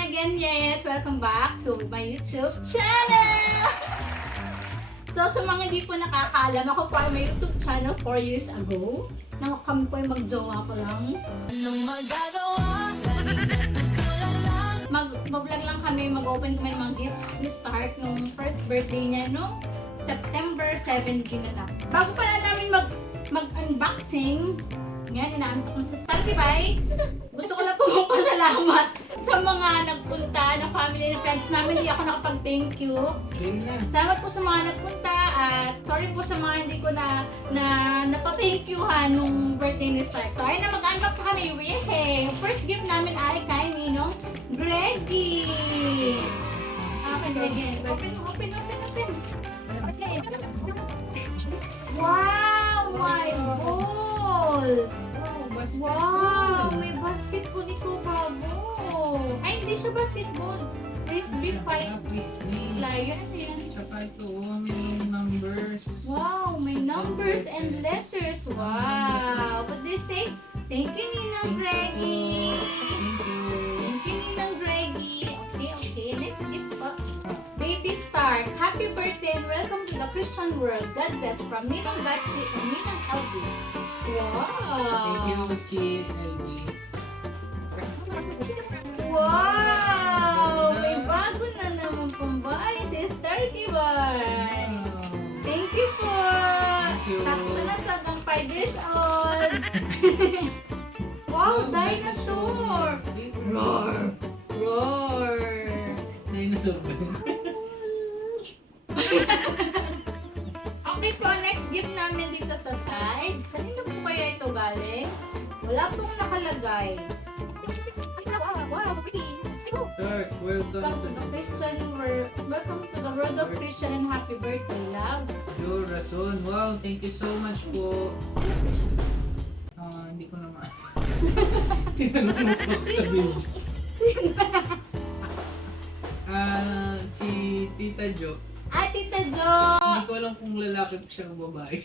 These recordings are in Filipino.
again yet. Welcome back to my YouTube channel! So sa mga hindi po nakakaalam, ako po ay may YouTube channel 4 years ago. Nang kami po ay magjowa ko lang. Anong magagawa? Mag-vlog lang kami, mag-open kami ng mga gift. Start nung first birthday niya nung September 17 na. Bago pala namin mag-unboxing, ngayon inaantok mo sa Spotify. Gusto ko na po magpasalamat sa mga nagpunta na family and friends namin. Hindi ako nakapag-thank you. Salamat po sa mga nagpunta at sorry po sa mga hindi ko na napa-thank you ha nung birthday ni Stark. So ayun na, mag-unbox na kami. Yay! Yung first gift namin ay kay Ninong Greggy. Okay, Greggy. Open. Wow! My ball! Wow! May basketball ito bago. Ay, hindi siya basketball. Frisbee fight. Flyer na yan. Tsaka ito, may numbers. Wow! May numbers and letters. Wow! What do you say? Thank you, Ninang Greggy. Thank you. Thank you, Ninang Greggy. Okay. Next gift po. Baby Star, happy birthday and welcome to the Christian world. God bless from Ninang Gachi and Ninang LB. Wow! Thank you, Chi LB. Wow! May bago na naman pong bahay. This turkey boy. Thank you po. Thank you. Sakto na sagang 5 years old. Wow, dinosaur. Roar. Roar. Dinosaur ba yun? Okay po, next gift namin dito sa side. Kanino po kaya ito galing? Wala pong nakalagay. Wow, pretty. Sir, welcome Welcome to the Christian world. Welcome to the world of Christian and happy birthday, love. Your Rason. Wow, thank you so much po. Hindi ko naman. Tinanong mo po ako sa video. Si Tita Jo. Ah, Tita Jo! Hindi ko alam kung lalaki pa siya o babae.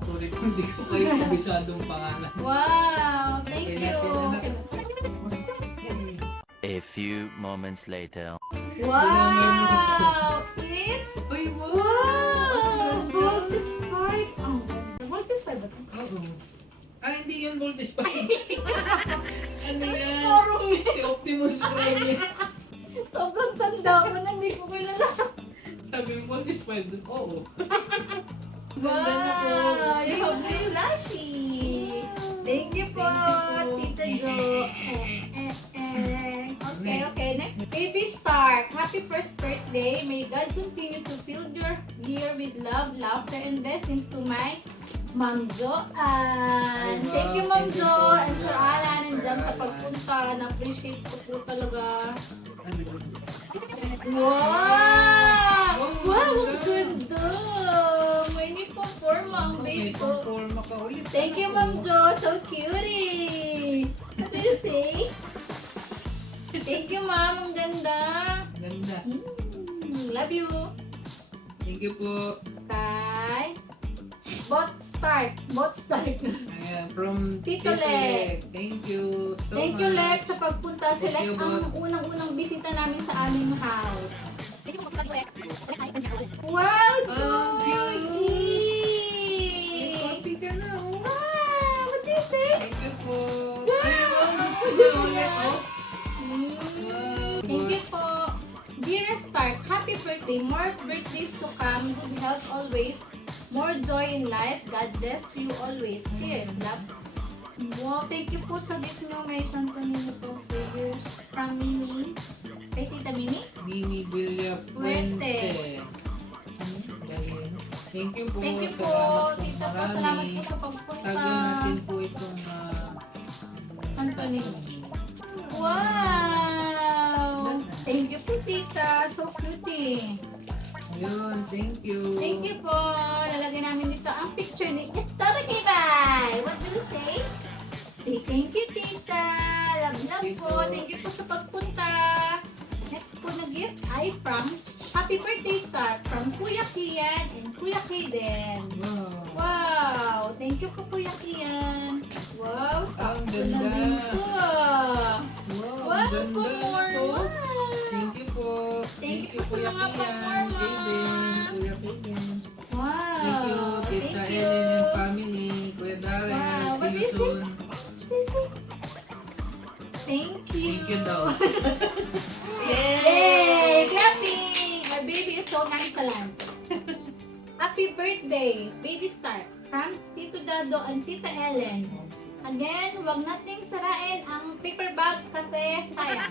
Sorry kung hindi ko kayo kabisadong pangalan. Wow! Thank Okay, you! natin A few moments later. Wow! It's... Uy, Wow! Voltes 5! Oh, Voltes 5 ba ito? Oo. Hindi yan voltage pa. Ano yan? Forum eh! Si Optimus Prime. Sobrang tanda ko na hindi ko kilala. Sabi mo, voltage 5. Oo. Wow! You have very flashy! Thank you po, Tita Jo! Okay, next. Baby Stark, happy first birthday. May God continue to fill your year with love, laughter, and blessings to my Ma'am Joanne. Thank you, Ma'am Jo. And Sir Alan and Jam sa pagpunta. Na-appreciate ko po talaga. Wow! Wow, ang ganda! May uniform ang baby ko. Forma ka ulit. Thank you, Ma'am Jo. So cutie! What do you say? Thank you, Ma'am. Ang ganda. Ganda. Love you. Thank you po. Kay Bot Start. Ayan, from Tito Lek. Thank you so Thank much. you, Lex, sa pagpunta. Si Thank Lex you, ang unang-unang bisita namin sa aming house. Wow, Oh, Joey! Coffee ka na, oh. Wow, what do you say? Thank you po. Wow! Ay, wow, gusto niyo ulit, oh. Thank you po. Dearest Stark, happy birthday. More birthdays to come. Good health always. More joy in life. God bless you always. Cheers. Love. Wow, thank you po sa gift nyo. May isang kanino po. Figures from Mimi. Kay Tita Mimi. Mimi Villa Puente. Thank you po. Thank you po. Tita po, salamat po sa pagpunta. Tagyan natin po itong Anthony. Wow! Thank you po, Tita. So cutie. Ayun, thank you. Thank you po. Lalagay namin dito ang picture ni Hector Kibay. What do you say? Say thank you, Tita. Love po. Thank you po sa pagpunta. Next po na gift ay from Happy Birthday Star from Kuya Kian and Kuya Kiden. Wow. Wow! Thank you po, Kuya Kian. Wow! Sakto na ganda. din to. Wow. Wow! ganda Pamorma. Thank you po. Thank you po sa Kuya mga Kian, Pamorma. Jaden, Kuya Kian. Wow. Thank you, Tita Thank you. Ellen and family. Kuya Darren, Wow, what see you is it? soon. Thank you. Thank you daw. Yay! Clapping! My baby is so nonchalant. Happy birthday, baby star, from Tito Dado and Tita Ellen. Again, huwag nating sarain ang paper bag kasi sayang.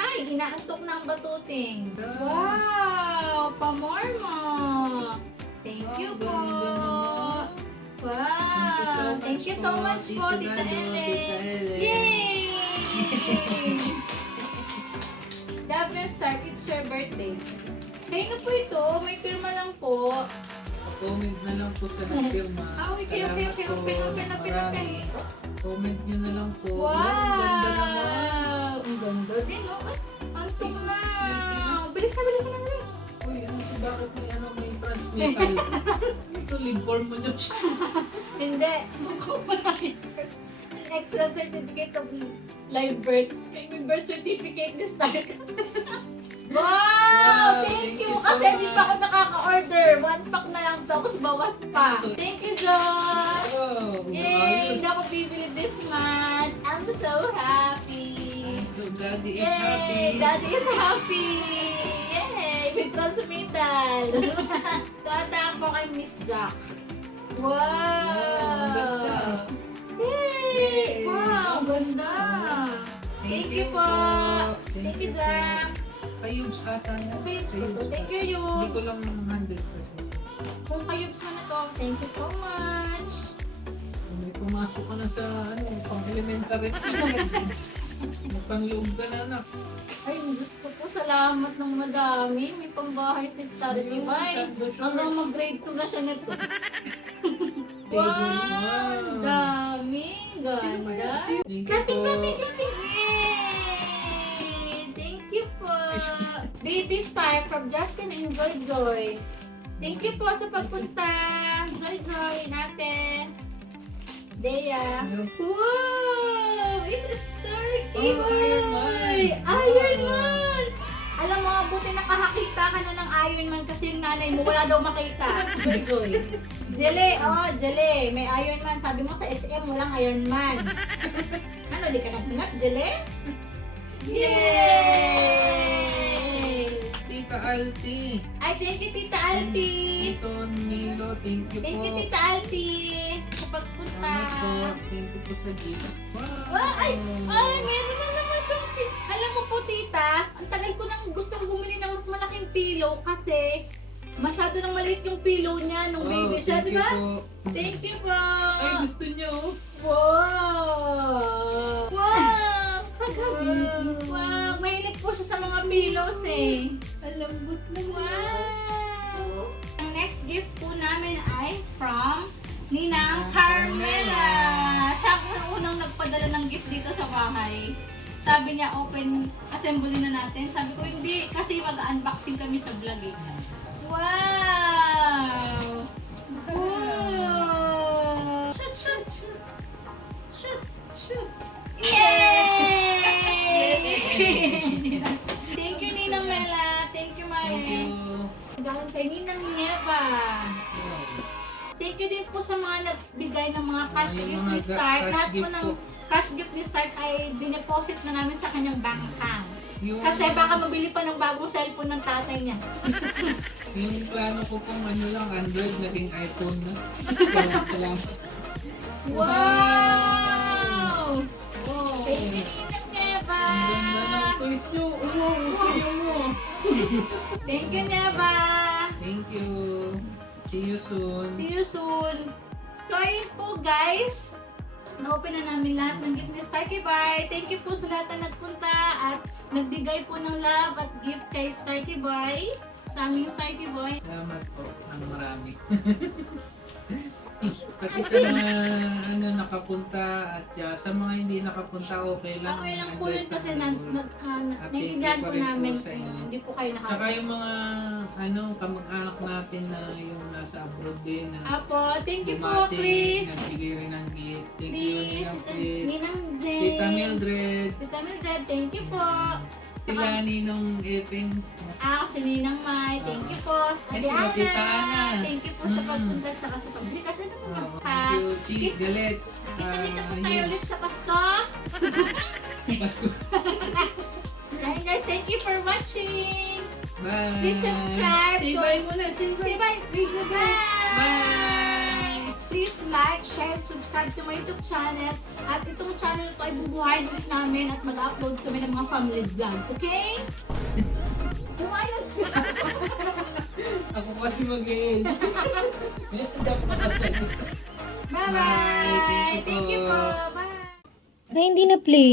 Ay, inaantok na ang batuting. Wow! Pamorma! Thank you po. Wow! Thank you so much po, Tita Dado, Tita Ellen. Ellen. Yay! W start, it's your birthday. Kayo na po ito, may pirma lang po. Comment na lang po sa nagpirma. Okay. Marami. Comment nyo na lang po. Wow! Ang ganda naman. Ang ganda din, oh. Ay, antok na. Bilis na. Uy, bakit may transmittal? Ito, inform mo nyo siya. Hindi. An excellent certificate of live birth. May birth certificate ni Stark. Wow! Thank you! so Kasi hindi pa ako much. nakaka-order. 1 pack na lang to, tapos bawas pa. Thank you, Josh! Oh, Yay! ayos. Hindi ako bibili this month. I'm so happy! So, Daddy is Yay! happy. Daddy is happy! Yay! With transmittal! Tuwata po kay Miss Jack. Wow! Wow, ganda. Yay! Yay! Wow! Ganda! Thank you po! Thank you, Jack! Kayubs ata na. Thank you, Hindi Yubs! ko lang 100%. Kung kayubs mo na to, thank you so much! May pumasok ka na sa pang-elementary school. Mukhang loob ka na, anak. Ay, Diyos ko po, salamat ng madami. May pambahay si Starry Divine. Hanggang mag-grade 2 na siya nito. Wow! Dami! Ganda! Thank you Clapping! po. Yay! Thank you po! Baby Spy from Justin and Joy. Thank you po sa pagpunta. Joy natin. Dea. Wow! It is Turkey! Oh, Iron Man. Iron Man! Alam mo, buti nakakakita ka na ng Iron Man kasi yung nanay mo wala daw makita. Joy. Jele, Jele. May Iron Man. Sabi mo sa SM, walang Iron Man. Ano, di ka naghanap, Jele? Yay! Tita Alti. Ay, thank you, Tita Alti. Tito Nilo, thank you Thank po. you, Tita Alti. Sa pagpunta. Salamat po. Thank you po sa gift. Wow, ay, meron na naman siyang alam mo po, Tita, ang tagal ko nang gustong bumili ng mas malaking pillow kasi masyado nang maliit yung pillow niya nung baby siya, di thank you ba? po. Thank you po. Ay, gusto niyo. Wow! Wow! Wow! Mahilig po siya sa mga pillows eh. Alambot na. Wow! Ang next gift po namin ay from Ninang Carmela. Siya po ang unang nagpadala ng gift dito sa bahay. Sabi niya, open, assembly na natin. Sabi ko, hindi, kasi mag-unboxing kami sa vlog eh. Wow! Wow! Shoot, shoot, shoot! Shoot, shoot! Yay! Thank you, Ninang Mela. Thank you, Mare. Thank you. Dahil kay Ninang Nieva. Thank you din po sa mga nagbigay ng mga cash Yung gift mga ni Start. cash Lahat po gift ng po. cash gift ni Start ay dineposit na namin sa kanyang bank account. Yung, Kasi baka mabili pa ng bagong cellphone ng tatay niya. yung plano ko pong lang, Android, naging iPhone na. Salamat. Wow! Wow. Thank you, Ninang Nieva! Ang ganda ng toys nyo. Sayo mo. Thank you, Nieva! Thank you. See you soon. See you soon! So, ayun po guys. Na-open na namin lahat ng gift ni Starkey Boy. Thank you po sa lahat na nagpunta at nagbigay po ng love at gift kay Starkey Boy. Sa aming Starkey Boy. Salamat po ng marami. Pati sa mga nakapunta at sa mga hindi nakapunta, okay lang. Okay lang po yun kasi Understandable. naiintindihan po pa rin po namin sa inyo. hindi po kayo Tsaka yung mga kamag-anak natin na yung nasa abroad din na Apo, thank you po, bumati, Chris. nagbigay rin ng gift. Thank you, Please, Ninang Chris. Ninang Jane. Tita Mildred. Tita Mildred, thank you po. Sila Ninong Epeng. Ako si Ninang Mai, thank you po. Ay, si Tita Ana. Thank you po sa pagpunta at saka sa pagbili. Kasi ito po Thank you, Chi, Galit. Kita-kita po tayo ulit sa pasto. Pasko. Ayun guys, thank you for watching. Bye. Please subscribe Say to- bye muna. Say bye. Say bye. Bye. Bye. Please like, share, and subscribe to my YouTube channel. At itong channel ko ay bubuhayin ulit namin at mag-upload kami ng mga family vlogs. Okay? Lumayan! Ako kasi mag-e-edit. Hindi ako makasagot. Bye-bye! Bye. Thank you Thank you po. po! Bye! Ay, hindi na play.